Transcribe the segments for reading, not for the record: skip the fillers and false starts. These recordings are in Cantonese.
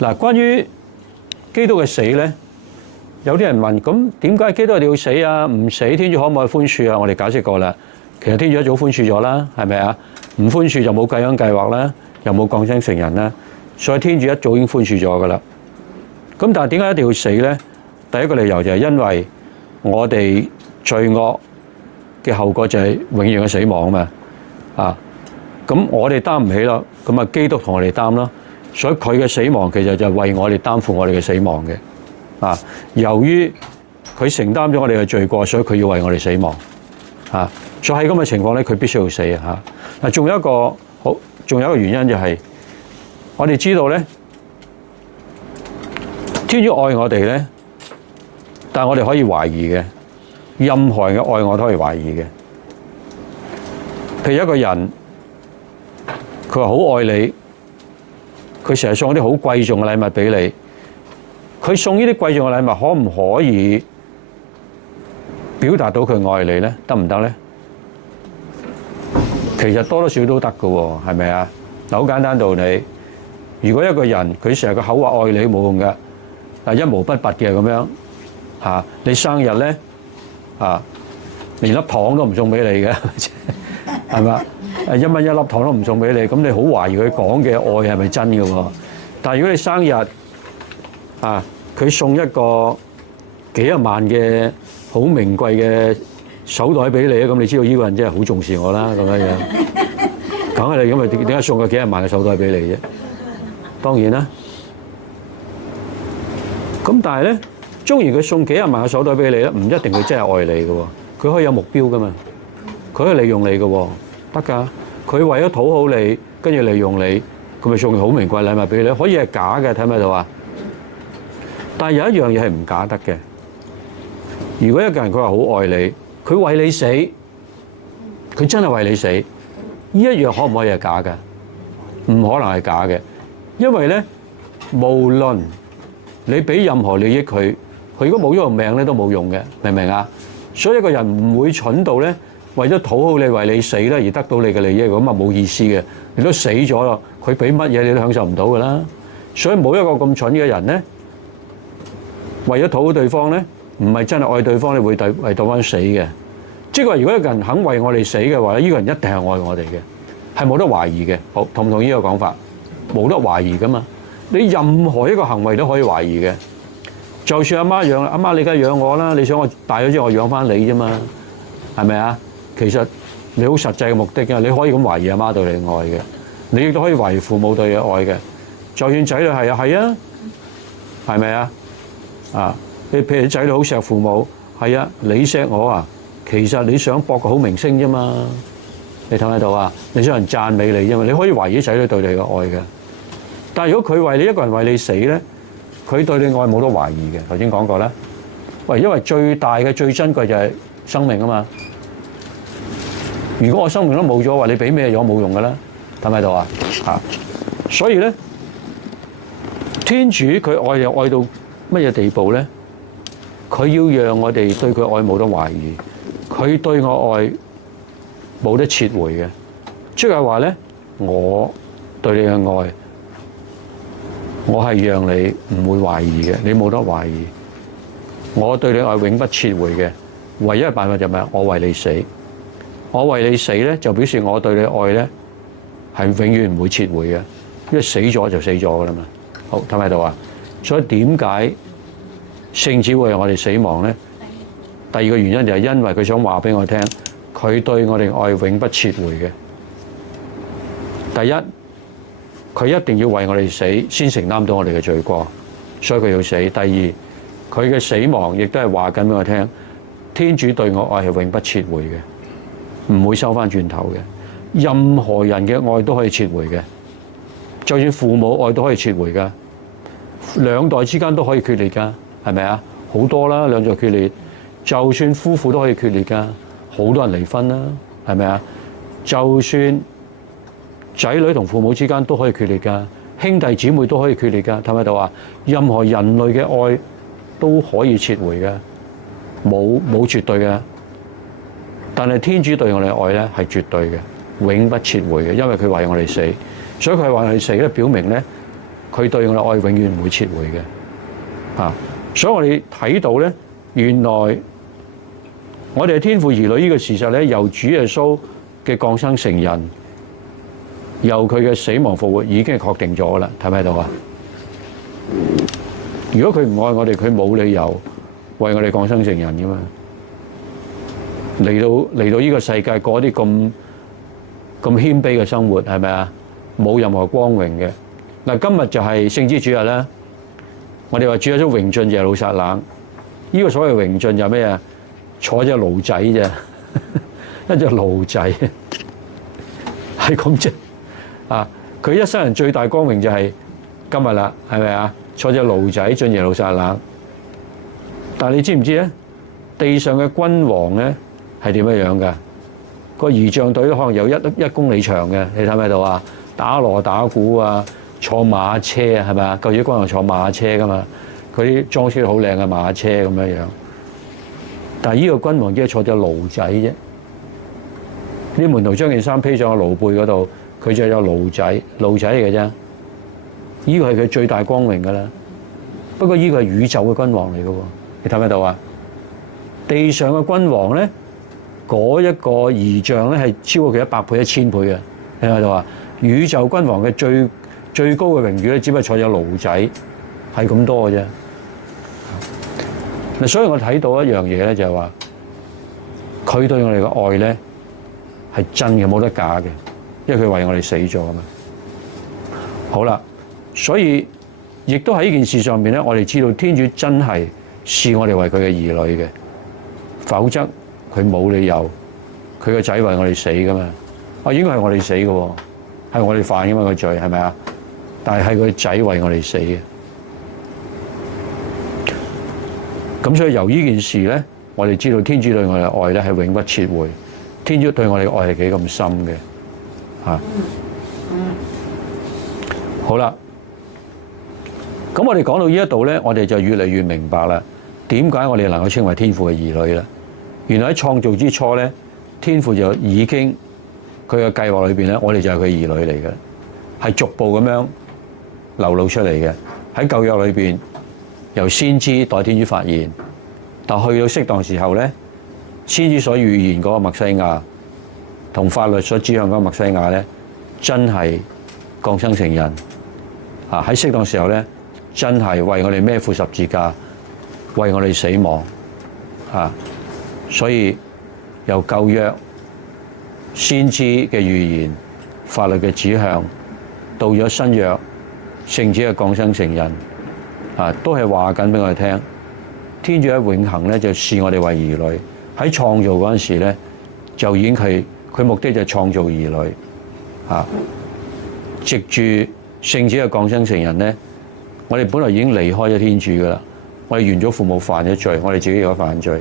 嗱，關於基督嘅死咧，有啲人問：咁點解基督一定要死啊？唔死天主可唔可以寬恕啊？我哋解釋過啦，其實天主一早寬恕咗啦，係咪啊？唔寬恕就冇救恩計劃啦，又冇降生成人啦，所以天主一早已經寬恕咗噶啦。咁但係點解一定要死咧？第一個理由就係因為我哋罪惡嘅後果就係永遠嘅死亡啊嘛。啊，咁我哋擔唔起咯，咁啊基督同我哋擔咯。所以佢嘅死亡其實就係為我哋擔負我哋嘅死亡嘅。啊，由於佢承擔咗我哋嘅罪過，所以佢要為我哋死亡。啊，所以喺咁嘅情況咧，佢必須要死啊！嗱，仲有一個原因就係我哋知道咧，天主愛我哋咧，但係我哋可以懷疑嘅，任何人嘅愛我都可以懷疑嘅。譬如一個人，佢話好愛你。佢成日送啲好貴重嘅禮物俾你，佢送呢啲貴重嘅禮物可唔可以表達到佢愛你咧？得唔得咧？其實多多少少都得㗎喎，係咪啊？嗱，好簡單道理。如果一個人佢成日個口話愛你冇用嘅，嗱一毛不拔嘅咁樣嚇，你生日咧嚇，連粒糖都唔送俾你嘅，係咪啊？1蚊一粒糖都唔送俾你，咁你好懷疑佢講嘅愛係咪真嘅喎？但係如果你生日啊，佢送一個幾十萬嘅好名貴嘅手袋俾你，咁你知道呢個人真係好重視我啦，咁樣樣。梗係你咁咪點解送個幾十萬嘅手袋俾你啫？當然啦。咁但係咧，縱然佢送幾十萬嘅手袋俾你咧，唔一定佢真係愛你嘅喎，佢可以有目標噶嘛，佢可以利用你嘅喎。得㗎，佢為咗討好你，跟住利用你，佢咪送好名貴禮物俾你，可以係假嘅，睇唔睇到啊？但係有一樣嘢係唔假得嘅。如果一個人佢話好愛你，佢為你死，佢真係為你死，呢一樣可唔可以係假嘅？唔可能係假嘅，因為咧，無論你俾任何利益佢，佢如果冇咗條命咧都冇用嘅，明唔明啊？所以一個人唔會蠢到咧，為咗討好你，為你死咧而得到你嘅利益，咁啊冇意思嘅。你都死咗咯，佢俾乜嘢你都享受唔到㗎啦。所以冇一個咁蠢嘅人咧，為咗討好對方咧，唔係真係愛對方，你會為對方死嘅。即係話，如果一個人肯為我哋死嘅話咧，呢個人一定係愛我哋嘅，係冇得懷疑嘅。好，同唔同意呢個講法？冇得懷疑㗎嘛。你任何一個行為都可以懷疑嘅。就算阿媽養，阿媽你梗係養我啦，你想我大咗之後我養翻你啫嘛，係咪啊？其實你好實際嘅目的嘅，你可以咁懷疑阿媽對你愛嘅，你亦都可以懷疑父母對你愛嘅。就算仔女係啊，係啊，係咪啊？啊，你譬如仔女好錫父母，係啊，你錫我啊，其實你想博個好名聲啫嘛，你睇唔睇到啊？你想人讚美你啫嘛，你可以懷疑仔女對你嘅愛嘅。但係如果佢為你一個人為你死咧，佢對你愛冇得懷疑嘅。頭先講過啦，喂，因為最大嘅最珍貴就係生命啊嘛。如果我生命都冇咗，話你俾咩咗冇用噶啦，睇唔睇到啊？嚇！所以咧，天主佢愛又愛到乜嘢地步咧？佢要讓我哋對佢愛冇得懷疑，佢對我愛冇得撤回嘅。即係話咧，我對你嘅愛，我係讓你唔會懷疑嘅，你冇得懷疑。我對你愛永不撤回嘅，唯一嘅辦法就係咩？我為你死。我為你死咧，就表示我對你愛咧係永遠唔會撤回嘅，因為死咗就死咗噶啦嘛。好，睇唔睇到啊？所以點解聖子會讓我哋死亡咧？第二個原因就係因為佢想話俾我聽，佢對我哋愛永不撤回嘅。第一，佢一定要為我哋死，先承擔到我哋嘅罪過，所以佢要死。第二，佢嘅死亡亦都係話緊俾我聽，天主對我愛係永不撤回嘅。唔會收翻轉頭嘅，任何人嘅愛都可以撤回嘅，就算父母愛都可以撤回噶，兩代之間都可以決裂噶，係咪啊？好多啦，兩代決裂，就算夫婦都可以決裂噶，好多人離婚啦，係咪啊？就算仔女同父母之間都可以決裂噶，兄弟姊妹都可以決裂噶，睇唔睇到啊？任何人類嘅愛都可以撤回嘅，冇絕對嘅。但係天主對我哋嘅愛咧係絕對嘅，永不撤回嘅，因為佢為我哋死，所以佢為我哋死咧，表明咧佢對我哋愛永遠唔會撤回嘅。所以我哋睇到咧，原來我哋係天父兒女呢個事實咧，由主耶穌嘅降生成人，由佢嘅死亡復活已經係確定咗啦。睇唔睇到啊？如果佢唔愛我哋，佢冇理由為我哋降生成人噶嘛。嚟到呢個世界過啲咁謙卑嘅生活，係咪啊？冇任何光榮嘅。嗱，今日就係聖枝主日啦。我哋話主耶穌榮進耶路撒冷，呢個所謂榮進就咩啊？坐隻驢仔啫，一隻驢仔係咁啫。佢一生人最大光榮就係今日啦，係咪啊？坐隻驢仔進耶路撒冷。但係你知唔知咧？地上嘅君王咧係點樣樣㗎？個儀仗隊可能有一公里長嘅，你睇唔睇到啊？打鑼打鼓啊，坐馬車啊，係咪啊？舊時君王坐馬車㗎嘛，佢啲裝飾好靚嘅馬車咁樣樣。但係呢個君王只係坐隻驢仔啫。啲門徒將件衫披上個驢背嗰度，佢就有驢仔嚟嘅啫。呢個係佢最大光榮㗎啦。不過呢個係宇宙嘅君王嚟嘅喎，你睇唔睇到啊？地上嘅君王咧，嗰一個儀仗咧係超過佢100倍、1000倍嘅。你睇唔睇到啊？宇宙君王嘅最高嘅榮譽咧，只不過坐隻驢仔，係咁多嘅啫。嗱，所以我睇到一樣嘢咧，就係話佢對我哋嘅愛咧係真嘅，冇得假嘅，因為佢為我哋死咗啊嘛。好啦，所以亦都喺呢件事上面咧，我哋知道天主真係視我哋為佢嘅兒女嘅，否則佢冇理由佢個仔為我哋死噶嘛。應該係我哋死嘅喎，係我哋犯嘅嘛個罪，係咪啊？但係佢仔為我哋死嘅。咁所以由呢件事咧，我哋知道天主對我哋嘅愛咧係永不撤回，天主對我哋嘅愛係幾咁深嘅嚇。好啦，咁我哋講到呢一度咧，我哋就越嚟越明白啦，點解我哋能夠稱為天父嘅兒女啦？原來喺創造之初咧，天父就已經佢嘅計劃裏邊咧，我哋就係佢兒女嚟嘅，係逐步咁樣流露出嚟嘅。喺舊約裏邊，由先知代天主發言，但去到適當時候咧，先知所預言嗰個默西亞同法律所指向嗰個默西亞咧，真係降生成人啊！喺適當時候咧，真係為我哋孭負十字架，為我哋死亡啊！所以由舊約先知嘅預言、法律嘅指向，到咗新約聖子嘅降生成人啊，都係話緊俾我哋聽。天主喺永恆咧就視我哋為兒女，喺創造嗰陣時咧就已經佢目的就係創造兒女啊。藉住聖子嘅降生成人咧，我哋本來已經離開咗天主噶啦，我哋原祖父母犯咗罪，我哋自己有犯罪，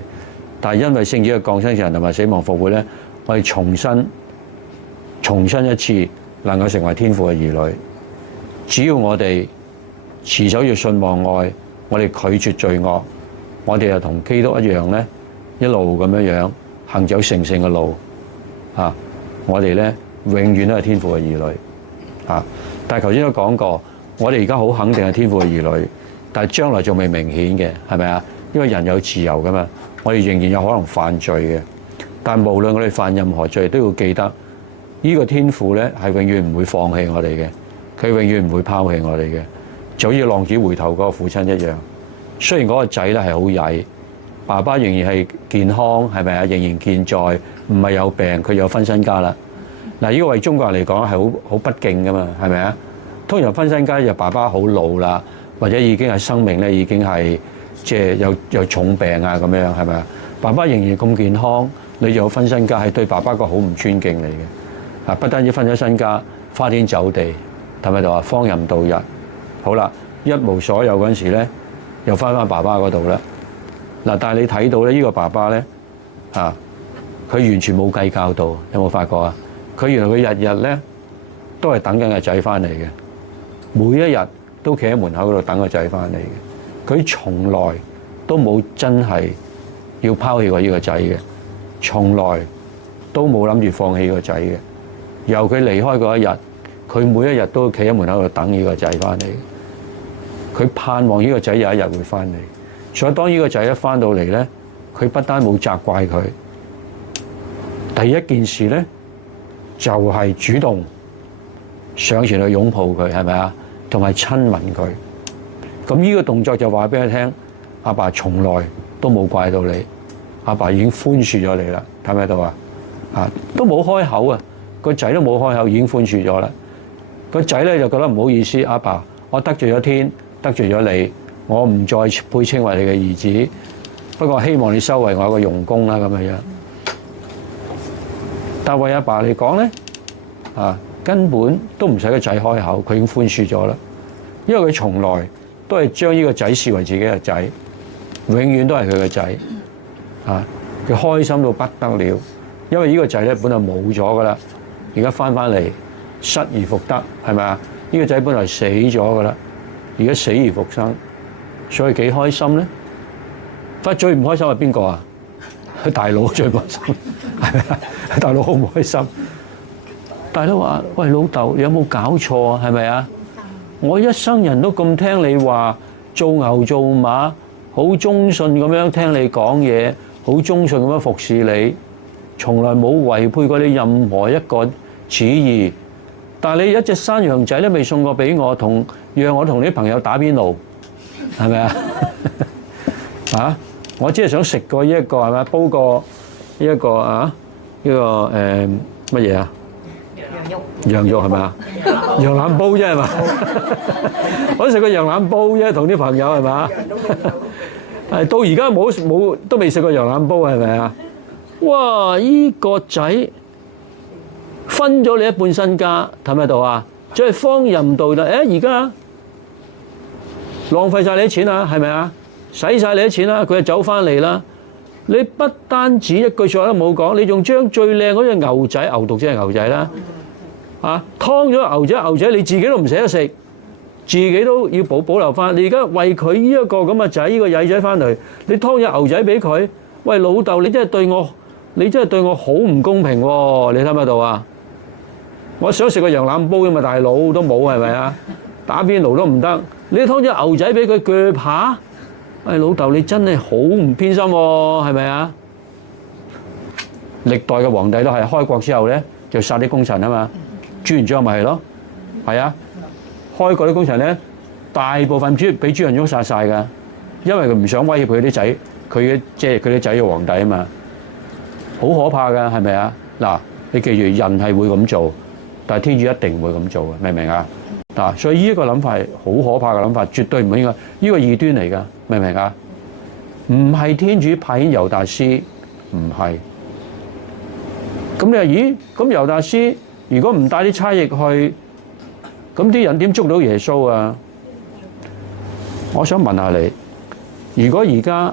但係因為聖子嘅降生成人同埋死亡復活咧，我哋重新一次能夠成為天父嘅兒女。只要我哋持守住信望愛，我哋拒絕罪惡，我哋就同基督一樣咧，一路咁樣行走成聖嘅路啊！我哋咧永遠都係天父嘅兒女啊！但係頭先都講過，我哋而家好肯定係天父嘅兒女，但係將來仲未明顯嘅，係咪啊？因為人有自由噶嘛，我哋仍然有可能犯罪嘅。但係無論我哋犯任何罪，都要記得呢個天父咧係永遠唔會放棄我哋嘅，佢永遠唔會拋棄我哋嘅。就好似浪子回頭嗰個父親一樣，雖然嗰個仔咧係好曳，爸爸仍然係健康，係咪啊？仍然健在，唔係有病，佢有分身家啦。嗱，呢個為中國人嚟講係好不敬噶嘛，係咪啊？通常分身家就爸爸好老啦，或者已經係生命咧已經係即係有重病啊咁樣，係咪啊？爸爸仍然咁健康，你就有分身家，係對爸爸個好唔尊敬嚟嘅。啊，不單止分咗身家，花天酒地，係咪就話荒淫度日？好啦，一無所有嗰陣時咧，又翻爸爸嗰度啦。嗱，但係你睇到咧，呢個爸爸咧，啊，佢完全冇計較到，有冇發覺啊？佢原來佢日日咧都係等緊個仔翻嚟嘅，每一日都企喺門口嗰度等個仔翻嚟嘅。佢從來都冇真係要拋棄過呢個仔嘅，從來都冇諗住放棄個仔嘅。由佢離開嗰一日，佢每一日都企喺門口度等呢個仔翻嚟。佢盼望呢個仔有一日會翻嚟。所以當呢個仔一翻到嚟咧，佢不單冇責怪佢，第一件事咧就係主動上前去擁抱佢，係咪啊？同埋親吻佢。咁呢個動作就話俾佢聽，阿爸從來都冇怪到你，阿爸已經寬恕咗你啦，睇唔睇到啊？啊，都冇開口啊，個仔都冇開口，已經寬恕咗啦。個仔咧就覺得唔好意思，阿爸，我得罪咗天，得罪咗你，我唔再配稱為你嘅兒子，不過希望你收為我一個傭工啦咁樣樣。但為阿爸嚟講咧，啊根本都唔使個仔開口，佢已經寬恕咗啦，因為佢從來都係將呢個仔視為自己嘅仔，永遠都係佢嘅仔。啊，佢開心到不得了，因為呢個仔咧本來冇咗噶啦，而家翻嚟失而復得，係咪啊？呢個仔本來死咗噶啦，而家死而復生，所以幾開心咧？但最唔開心係邊個啊？佢大佬最唔開心，係咪啊？大佬好唔開心。大佬話：喂，老豆，你有冇搞錯啊？係咪啊？我一生人都咁聽你話，做牛做馬，好忠信咁樣聽你講嘢，好忠信咁樣服侍你，從來冇違背過你任何一個旨意。但係你一隻山羊仔都未送過俾我，讓我同啲朋友打邊爐，係咪啊？啊！我只係想食過呢一個係咪？煲過呢一個啊？呢個乜嘢啊？羊肉係咪啊？羊腩煲啫係嘛？我食過羊腩煲啫，同啲朋友係嘛？係到而家冇都未食過羊腩煲係咪啊？哇！依個仔分咗你一半身家，睇唔睇到啊？即係荒淫道德，而家浪費晒你啲錢啊，係咪啊？使晒你啲錢啦，佢就走翻嚟啦。你不單止一句説話都冇講，你仲將最靚嗰隻牛仔，牛犢即係牛仔啦，啊，劏咗牛仔，你自己都唔捨得食，自己都要保留翻。你而家為佢呢一個咁嘅仔，呢個曳仔翻嚟，你劏隻牛仔俾佢，喂老豆，你真係對我好唔公平喎！你睇唔睇到啊？我想食個羊腩煲㗎嘛，大佬都冇係咪啊？打邊爐都唔得，你劏隻牛仔俾佢鋸扒。喂，老豆，你真係好唔偏心喎，係咪啊？歷代嘅皇帝都係開國之後咧，就殺啲功臣啊嘛。朱元璋咪係咯，係啊。開國啲功臣咧，大部分俾朱元璋殺晒㗎，因為佢唔想威脅佢啲仔，佢啲仔做皇帝啊嘛。好可怕㗎，係咪啊？嗱，你記住，人係會咁做，但係天主一定唔會咁做嘅，明唔明啊？嗱，所以呢一個諗法係好可怕嘅諗法，絕對唔應該，呢個異端嚟㗎，明唔明啊？唔係天主派遣猶達斯，唔係。咁你話咦？咁猶達斯如果唔帶啲差役去，咁啲人點捉到耶穌啊？我想問下你，如果而家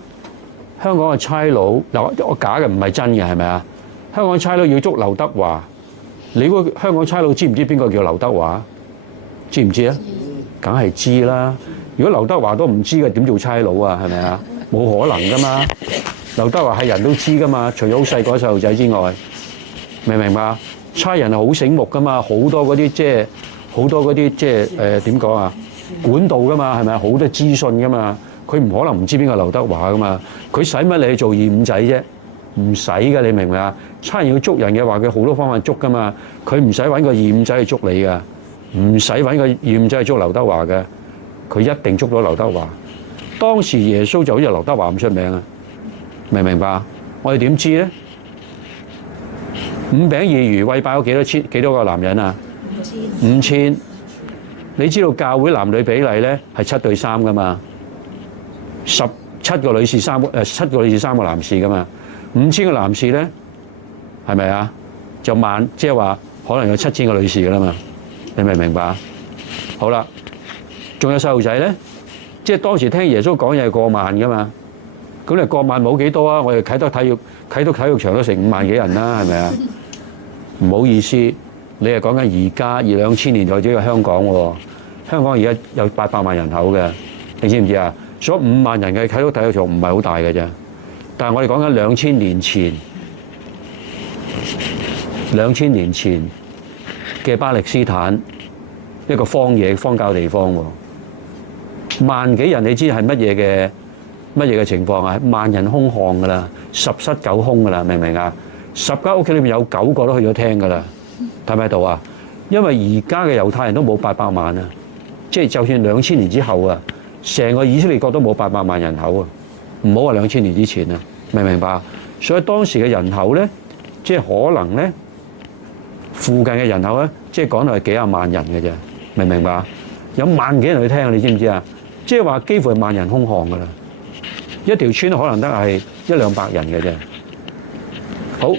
香港嘅差佬，嗱我假嘅唔係真嘅，係咪啊？香港差佬要捉劉德華，你估香港差佬知唔知邊個叫劉德華？知唔知啊？梗係知啦！如果劉德華都唔知嘅，點做差佬啊？係咪啊？冇可能噶嘛！劉德華係人都知噶嘛，除咗好細個細路仔之外，明唔明白？差人係好醒目噶嘛，好多嗰啲點講啊？管道噶嘛，係咪啊？好多資訊噶嘛，佢唔可能唔知邊個劉德華噶嘛？佢使乜你去做二五仔啫？唔使噶，你明唔明啊？差人要捉人嘅話，佢好多方法捉噶嘛，佢唔使揾個二五仔去捉你噶。唔使揾個二五仔去捉劉德華嘅，佢一定捉到劉德華。當時耶穌就好似劉德華咁出名啊，明唔明白？我哋點知咧？5餅2魚餵飽幾多個男人啊？5000。你知道教會男女比例咧係7對3噶嘛？7個女士3個男士噶嘛？5000個男士咧係咪啊？就即係話可能有7000個女士噶啦嘛？你明唔明白？好啦，仲有細路仔咧，即係當時聽耶穌講嘢係過萬噶嘛，咁你過萬冇幾多啊？我哋啟德體育場都成5萬幾人啦，係咪啊？唔好意思，你係講緊而家2000年代嘅香港喎，香港而家有800萬人口嘅，你知唔知啊？所以5萬人嘅啟德體育場唔係好大嘅啫，但係我哋講緊2000年前嘅巴勒斯坦一個荒野荒郊地方喎，萬幾人你知係乜嘢嘅情況啊？萬人空巷㗎啦，十室九空㗎啦，明唔明啊？10間屋企裏面有9個都去咗聽㗎啦，睇唔睇到啊？因為而家嘅猶太人都冇800萬啊，即係就算2000年之後啊，成個以色列國都冇800萬人口啊，唔好話2000年之前啊，明唔明白？所以當時嘅人口咧，即係可能咧，附近嘅人口咧，即係講到係幾廿萬人嘅啫，明唔明白？有萬幾人去聽，你知唔知啊？即係話幾乎係萬人空巷㗎啦，一條村可能得係100-200人嘅啫。好，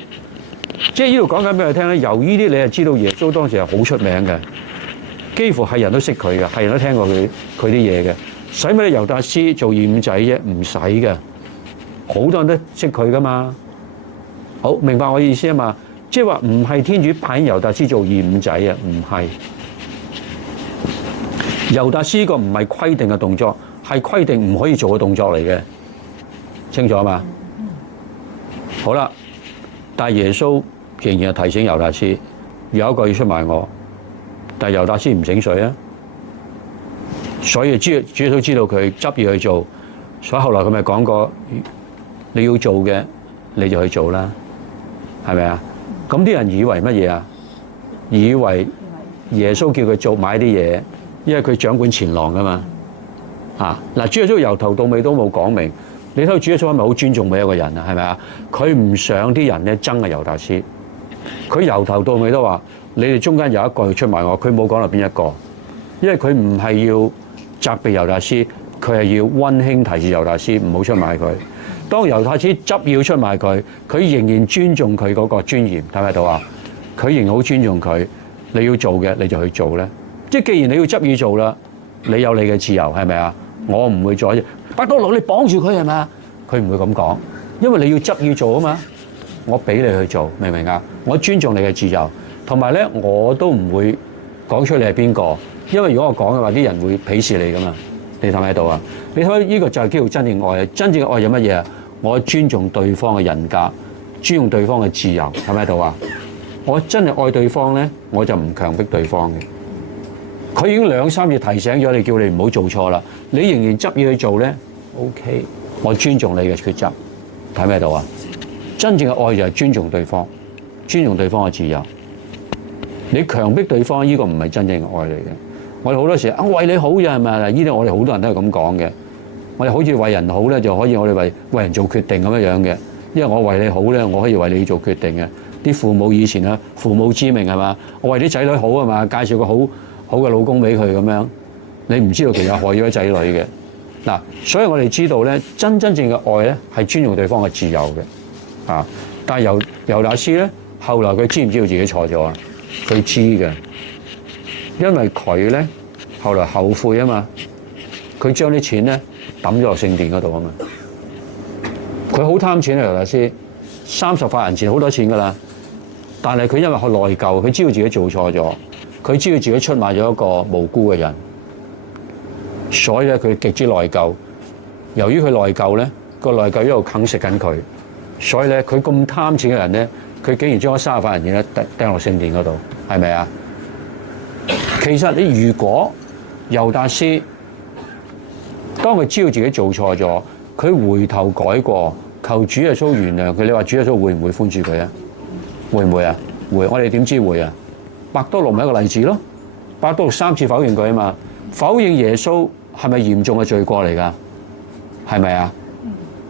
即係呢度講緊俾佢聽咧。由呢啲你係知道耶穌當時係好出名嘅，幾乎係人都識佢嘅，係人都聽過佢啲嘢嘅。使乜你猶達斯做二五仔啫？唔使嘅，好多人都識佢噶嘛。好，明白我意思啊嘛？即係話唔係天主派猶達斯做二五仔啊，唔係。猶達斯個唔係規定嘅動作，係規定唔可以做嘅動作嚟嘅，清楚嘛？好啦，但係耶穌仍然係提醒猶達斯，有一個要出賣我，但係猶達斯唔醒水啊，所以主耶穌知道佢執意去做，所以後來佢咪講過，你要做嘅你就去做啦，係咪啊？咁啲人以為乜嘢啊？以為耶穌叫佢做買啲嘢。因為佢掌管錢囊噶嘛，嗱，主耶穌由頭到尾都冇講明。你睇到主耶穌係咪好尊重每一個人啊？係咪啊？佢唔想啲人咧憎啊猶達斯，佢由頭到尾都話：你哋中間有一個要出賣我。佢冇講到邊一個，因為佢唔係要責備猶達斯，佢係要溫馨提示猶達斯唔好出賣佢。當猶達斯執意要出賣佢，佢仍然尊重佢嗰個尊嚴，睇唔睇到啊？佢仍然好尊重佢。你要做嘅你就去做咧。即係既然你要執意做啦，你有你嘅自由係咪啊？我唔會阻住。伯多祿你綁住佢係咪啊？佢唔會咁講，因為你要執意做啊嘛。我俾你去做，明唔明啊？我尊重你嘅自由，同埋咧我都唔會講出你係邊個，因為如果我講嘅話，啲人會鄙視你噶嘛。你睇唔睇到啊？你睇呢個就係叫做真正愛。真正嘅愛有乜嘢啊？我尊重對方嘅人格，尊重對方嘅自由，睇唔睇到啊？我真係愛對方咧，我就唔強迫對方嘅。佢已經2、3次提醒咗你，叫你唔好做錯啦。你仍然執意去做咧 ，OK， 我尊重你嘅抉擇。睇咩到啊？真正嘅愛就係尊重對方，尊重對方嘅自由。你強迫對方，呢個唔係真正嘅愛嚟嘅。我哋好多時啊，為你好啫係咪啊？呢啲我哋好多人都係咁講嘅。我哋好似為人好咧，就可以我哋為人做決定咁樣嘅。因為我為你好咧，我可以為你做決定嘅。啲父母以前啊，父母之命係嘛？我為啲仔女好係嘛？介紹個好嘅老公俾佢咁樣，你唔知道其實害咗仔女嘅嗱，所以我哋知道咧，真正嘅愛咧係尊重對方嘅自由嘅啊。但係猶達斯咧，後來佢知唔知道自己錯咗啊？佢知嘅，因為佢咧後來後悔啊嘛，佢將啲錢咧抌咗落聖殿嗰度啊嘛。佢好貪錢啊，猶達斯30塊銀錢好多錢㗎啦，但係佢因為佢內疚，佢知道自己做錯咗。佢知道自己出賣咗一個無辜嘅人，所以咧佢極之內疚。由於佢內疚咧，個內疚一路啃食緊佢，所以咧佢咁貪錢嘅人咧，佢竟然將嗰30塊銀錢咧掟落聖殿嗰度，係咪啊？其實你如果猶達斯當佢知道自己做錯咗，佢回頭改過，求主耶穌原諒佢，你話主耶穌會唔會寬恕佢啊？會唔會啊？會，我哋點知會啊？伯多祿咪一個例子咯，伯多祿3次否認佢啊嘛，否認耶穌係咪嚴重嘅罪過嚟㗎？係咪啊？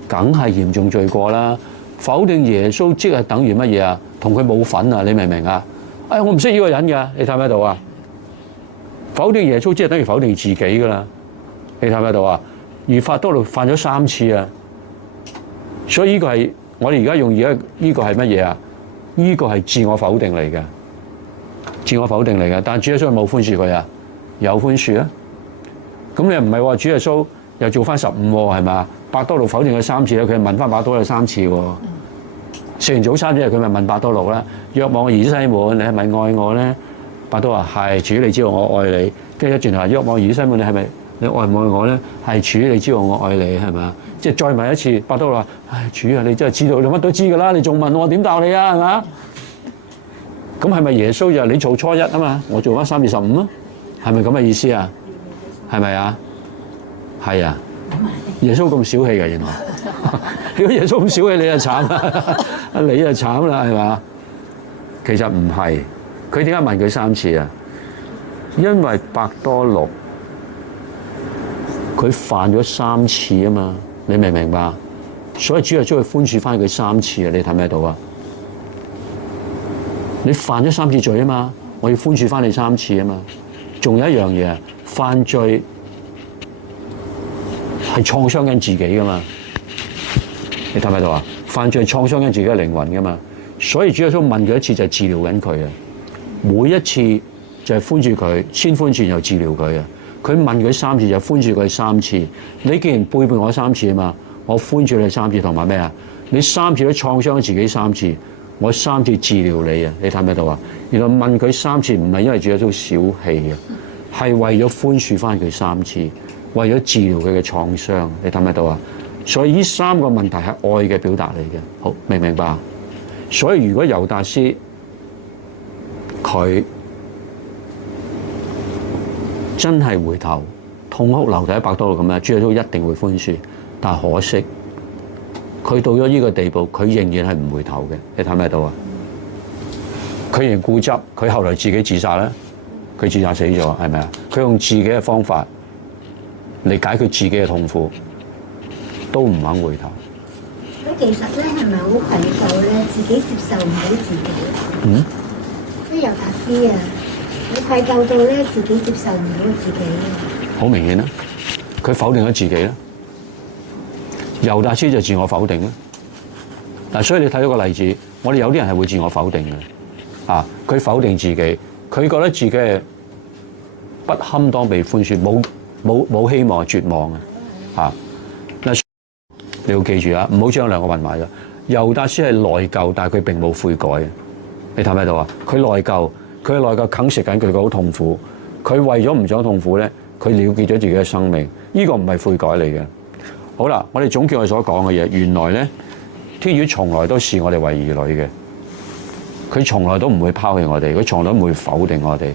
梗係嚴重罪過啦！否定耶穌即係等於乜嘢啊？同佢冇份啊！你明唔明啊？哎，我唔識呢個人㗎，你睇唔睇到啊？否定耶穌即係等於否定自己㗎啦，你睇唔睇到啊？而伯多祿犯咗3次啊，所以呢個係我哋而家用而家呢個係乜嘢啊？呢個係自我否定嚟嘅。自我否定嚟嘅，但主耶穌有冇寬恕佢啊？有寬恕啊！咁你唔係話主耶穌又做翻15喎，係咪？伯多祿否定佢3次咧，佢問翻伯多祿3次喎。食完早餐之後，佢咪問伯多祿啦：若望兒子西門，你係咪愛我咧？伯多話係，主你知道我愛你。跟住一轉頭話：若望兒子西門，你愛唔愛我咧？係，主你知道我愛你係咪？即係再問一次，伯多祿話：唉，主啊，你真係知道，你乜都知㗎啦，你仲問我點答你啊？係咪？咁係咪耶穌就係你做初一啊嘛？我做翻3至15啊？係咪咁嘅意思啊？係咪啊？係啊，耶穌咁小氣嘅原來。如果耶穌咁小氣，你就慘啦，你就慘啦，係嘛？其實唔係，佢點解問佢3次啊？因為伯多祿佢犯咗3次啊嘛，你明唔明白？所以主要將佢寬恕翻佢3次啊！你睇唔睇到啊？你犯咗3次罪啊嘛，我要寬恕翻你3次啊嘛。仲有一樣嘢，犯罪係創傷緊自己噶嘛。你睇唔睇到啊？犯罪係創傷緊自己嘅靈魂噶嘛。所以主要想問佢一次就係治療緊佢啊。每一次就係寬恕佢，先寬恕然後治療佢啊。佢問佢3次就寬恕佢3次。你既然背叛我3次啊嘛，我寬恕你3次，同埋咩啊？你3次都創傷自己3次，我3次治療你啊！你睇唔睇到啊？原來問佢3次唔係因為主耶穌小氣啊，係為咗寬恕翻佢3次，為咗治療佢嘅創傷。你睇唔睇到啊？所以呢3個問題係愛嘅表達嚟嘅。好，明唔明白？所以如果猶達斯佢真係回頭痛哭流涕喺伯多祿咁樣，主耶穌一定會寬恕。但係可惜，佢到咗呢個地步，佢仍然係唔回頭嘅。你睇唔睇到啊？佢仍然固執，佢後來自己自殺啦，佢自殺死咗，係咪啊？佢用自己嘅方法嚟解決自己嘅痛苦，都唔肯回頭。佢其實咧係咪好愧疚咧？自己接受唔到自己。即係猶達斯啊，佢愧疚到咧自己接受唔到自己。好明顯啦，佢否定咗自己啦。猶達斯就自我否定啦。嗱，所以你睇到個例子，我哋有啲人係會自我否定嘅。啊，佢否定自己，佢覺得自己係不堪當被寬恕，冇希望，絕望嘅。啊，嗱，你要記住啊，唔好將兩個混埋咗。猶達斯係內疚，但係佢並冇悔改。你睇唔睇到啊？佢內疚，佢嘅內疚啃食緊佢個好痛苦。佢為咗唔想痛苦咧，佢了結咗自己嘅生命。呢個唔係悔改嚟嘅。好啦，我哋總結我哋所講嘅嘢，原來咧，天主從來都視我哋為兒女嘅，佢從來都唔會拋棄我哋，佢從來都唔會否定我哋。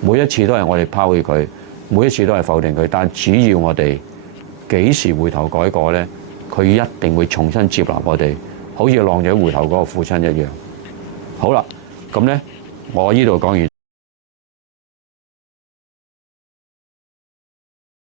每一次都係我哋拋棄佢，每一次都係否定佢。但係只要我哋幾時回頭改過咧，佢一定會重新接納我哋，好似浪子回頭嗰個父親一樣。好啦，咁咧，我呢度講完。